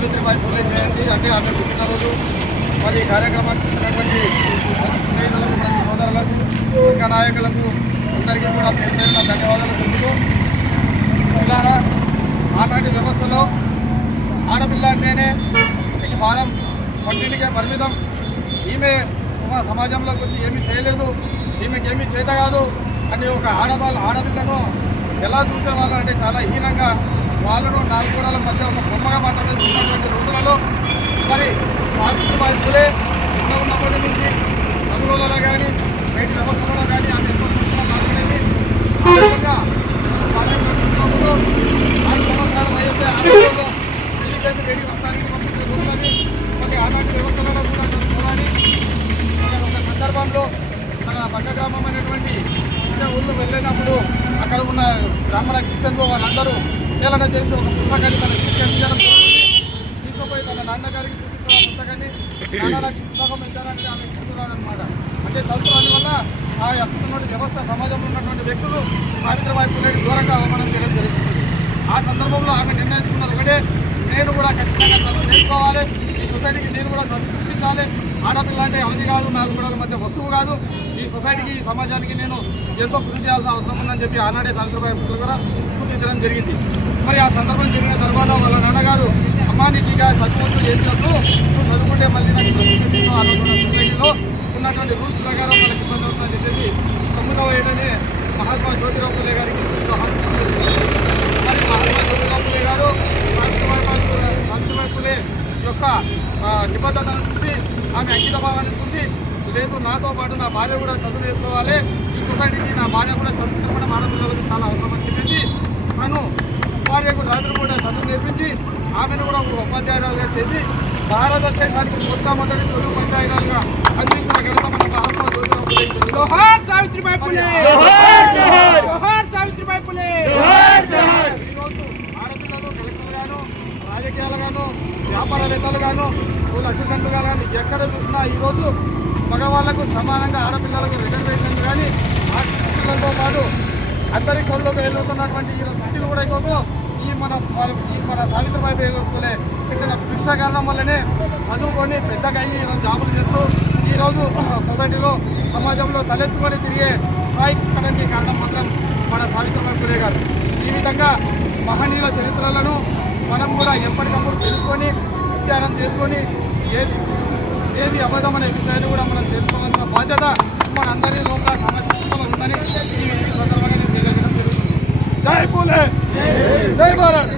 సావిత్రిబాయి పూలే జయంతి అంటే ఆమె పుట్టినరోజు. మరి ఈ కార్యక్రమానికి వచ్చినటువంటి స్నేహితులకు, ప్రతి సోదరులకు, సంఘ నాయకులకు అందరికీ కూడా పేరు ధన్యవాదాలు తెలుపుతూ, ఇలా ఆనాటి వ్యవస్థలో ఆడపిల్ల అంటేనే ఈ భారం వంటింటికే పరిమితం, ఈమె సమాజంలోకి వచ్చి ఏమీ చేయలేదు, ఈమెకేమీ చేత కాదు అని ఒక ఆడపిల్లను ఎలా చూసేవాళ్ళు అంటే చాలా హీనంగా వాళ్ళను నాలుగు గోడల మధ్య ఒక బొమ్మగా మాత్రమే చూసినటువంటి రోజులలో మరి సావిత్రిబాయి పూలే ఉన్నప్పటి నుంచి చదువులలో కానీ బయట వ్యవస్థలలో కానీ ఆమె ఎంతో మాట్లాడేది. ఆ విధంగా 6 సంవత్సరాలు వయసు ఆరోగ్యంలో పెళ్లి చేసి రెడీ వస్తానికి పంపించే రోజులని మరి ఆనాటి వ్యవస్థలలో కూడా చదువుకోవాలి. ఒక సందర్భంలో మన పక్క గ్రామం అనేటువంటి ఊళ్ళో వెళ్ళినప్పుడు అక్కడ ఉన్న బ్రాహ్మణ క్రిస్టియన్లు వాళ్ళందరూ ఏలన చేసి ఒక పుస్తకాన్ని తన శిక్షించడం తీసుకుపోయి తన నాన్నగారికి చూపిస్తున్న పుస్తకాన్ని నాన్నకి పుస్తకం ఇచ్చారని ఆమె చెప్తున్నారనమాట. అంటే చదువుకోవడం వల్ల ఆ అప్పుడున్న వ్యవస్థ సమాజంలో ఉన్నటువంటి వ్యక్తులు సావిత్రిబాయి పూలేని దూరంగా అవమానం చేయడం జరుగుతుంది. ఆ సందర్భంలో ఆమె నిర్ణయించుకున్నది ఒకటే, నేను కూడా ఖచ్చితంగా చదువు నేర్చుకోవాలి, ఈ సొసైటీకి నేను కూడా చదువు చూపించాలి, ఆడపిల్ల అంటే అవధి కాదు, 4 గోడల మధ్య వస్తువు కాదు, ఈ సొసైటీకి ఈ సమాజానికి నేను ఎంతో కృషి చేయాల్సిన అవసరం ఉందని చెప్పి ఆనాడే సావిత్రిబాయి పూలే కూడా చూపించడం జరిగింది. మరి ఆ సందర్భం జరిగిన తర్వాత వాళ్ళ నాన్నగారు, అమ్మా నీకు ఇక చదువుతూ ఏం చదువు, నువ్వు చదువుకుంటే మళ్ళీ నాకు చదువు ఆలోచన సొసైటీలో ఉన్నటువంటి రూల్స్ ప్రకారం వాళ్ళకి ఇబ్బంది అవుతుందని చెప్పేసి 9వ ఏటనే మహాత్మా జ్యోతిరావు పూలే గారికి మరి మహాత్మా జ్యోతిరావు పూలే గారు సావిత్రిబాయి పూలే యొక్క నిబద్ధతను చూసి, ఆమె అంకిత భావాన్ని చూసి, లేదు నాతో పాటు నా భార్య కూడా చదువు నేర్చుకోవాలి, ఈ సొసైటీకి నా భార్య కూడా చదువుకోవడం ఆడపిల్లలకు చాలా అవసరం అని చెప్పేసి తను భార్యకు రాత్రి కూడా చదువు నేర్పించి ఆమెను కూడా ఒక ఉపాధ్యాయురాలుగా చేసి భారతదేశానికి మొట్టమొదటి తొలి ఉపాధ్యాయురాలుగా అందించిన ఘనత మన మహాత్మా జ్యోతిరావు పూలే. జోహార్ సావిత్రిబాయి పూలే, జోహార్ సావిత్రిబాయి పూలే. ఈరోజు ఆడపిల్లలు కలెక్టర్గాను, రాజకీయాలుగాను, వ్యాపారవేత్తలుగాను, స్కూల్ అసిస్టెంట్లుగా కానీ ఎక్కడ చూసినా ఈరోజు మగవాళ్లకు సమానంగా ఆడపిల్లలకు రిజర్వేషన్లు కానీ ఆడపిల్లలతో పాటు అంతరిక్షంలోకి వెళ్తున్నటువంటి ఈ స్థితిలో కూడా ఈ మన సావిత్రిబాయి పూలే పెట్టిన భిక్ష కారణం వల్లనే చదువుకొని పెద్దగా అయ్యి ఈరోజు జాబులు చేస్తూ ఈరోజు సొసైటీలో సమాజంలో తలెత్తుకొని తిరిగే స్థాయికి ఎక్కడానికి కారణం మాత్రం మన సావిత్రిబాయి పూలే గారు. ఈ విధంగా మహనీయుల చరిత్రలను మనం కూడా ఎప్పటికప్పుడు తెలుసుకొని విజ్ఞానం చేసుకొని ఏది అబద్ధం అనే విషయాన్ని కూడా మనం తెలుసుకోవాల్సిన బాధ్యత మన అందరి లోపల సమాజంలో ఉందని ఈ సందర్భంగా నేను తెలియజేయడం జరుగుతుంది. జై పూలే, జై భారత్.